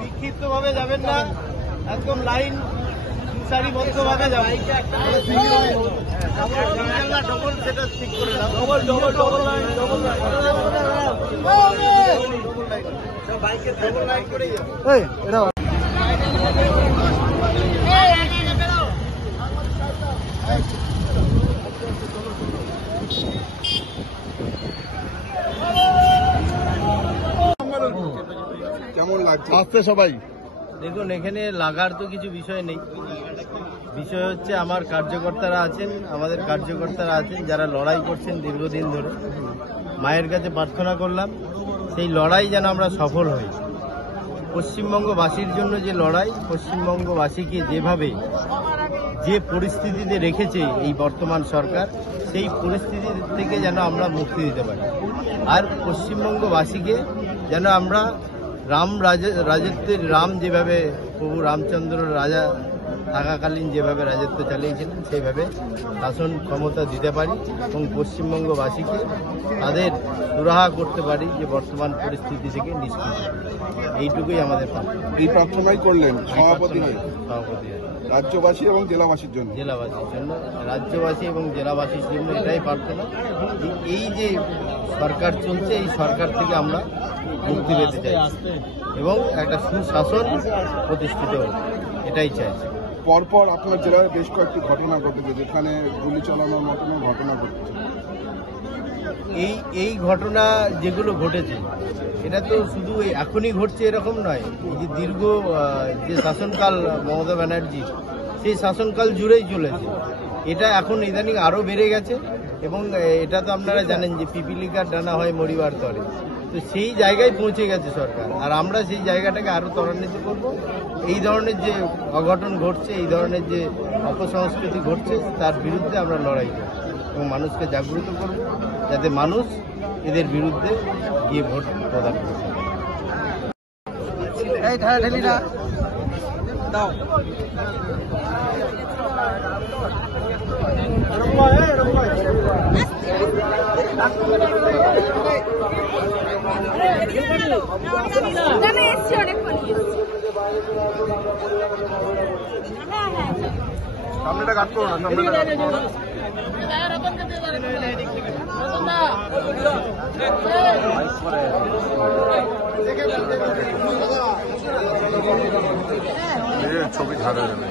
বিক্ষিপ্ত ভাবে যাবেন না, একদম লাইন সারিবদ্ধভাবে যাবেন। ডবল সেটা ঠিক করে দাও, ডবল লাইন বাইকের ডবল লাইন করেই যাবে। কেমন লাগছে আসতে সবাই? দেখুন, এখানে লাগার তো কিছু বিষয় নেই। বিষয় হচ্ছে আমার কার্যকর্তারা আছেন, আমাদের কার্যকর্তারা আছেন যারা লড়াই করছেন দীর্ঘদিন ধরে। মায়ের কাছে প্রার্থনা করলাম সেই লড়াই যেন আমরা সফল হই। পশ্চিমবঙ্গবাসীর জন্য যে লড়াই, পশ্চিমবঙ্গবাসীকে যেভাবে যে পরিস্থিতিতে রেখেছে এই বর্তমান সরকার, সেই পরিস্থিতি থেকে যেন আমরা মুক্তি দিতে পারি। আর পশ্চিমবঙ্গবাসীকে যেন আমরা রাজত্বের রাম যেভাবে প্রভু রামচন্দ্র রাজা থাকাকালীন যেভাবে রাজত্ব চালিয়েছিলেন সেইভাবে শাসন ক্ষমতা দিতে পারি এবং পশ্চিমবঙ্গবাসীকে তাদের সুরাহা করতে পারি যে বর্তমান পরিস্থিতি থেকে নিষ্কৃত। এইটুকুই আমাদের এই প্রার্থনাই করলেন সভাপতি সভাপতি রাজ্যবাসী এবং জেলাবাসীর জন্য। রাজ্যবাসী এবং জেলাবাসীর জন্য এটাই প্রার্থনা, এই যে সরকার চলছে এই সরকার থেকে আমরা মুক্তি পেতে চাই এবং একটা সুশাসন প্রতিষ্ঠিত হোক, এটাই চাইছি। পরপর আপনার জেলায় বেশ কয়েকটি ঘটনা ঘটেছে যেখানে গুলি চালানোর মতো ঘটনা ঘটেছে। এই ঘটনা যেগুলো ঘটেছে এটা তো শুধু এখনই ঘটছে এরকম নয়। এই যে দীর্ঘ যে শাসনকাল মমতা ব্যানার্জি, সেই শাসনকাল জুড়েই চলেছে। এটা এখন ইদানিং আরও বেড়ে গেছে এবং এটা তো আপনারা জানেন যে পিপিলিকার ডানা হয় মরিবার তরে। তো সেই জায়গায় পৌঁছে গেছে সরকার, আর আমরা সেই জায়গাটাকে আরও ত্বরান্বিত করব। এই ধরনের যে অঘটন ঘটছে, এই ধরনের যে অপসংস্কৃতি ঘটছে তার বিরুদ্ধে আমরা লড়াই করব এবং মানুষকে জাগ্রত করব যাতে মানুষ এদের বিরুদ্ধে গিয়ে ভোট প্রদান করতে সামনেটা কাট করো না, সামনেটা কাট করো না। ছবি ধারে যাবে।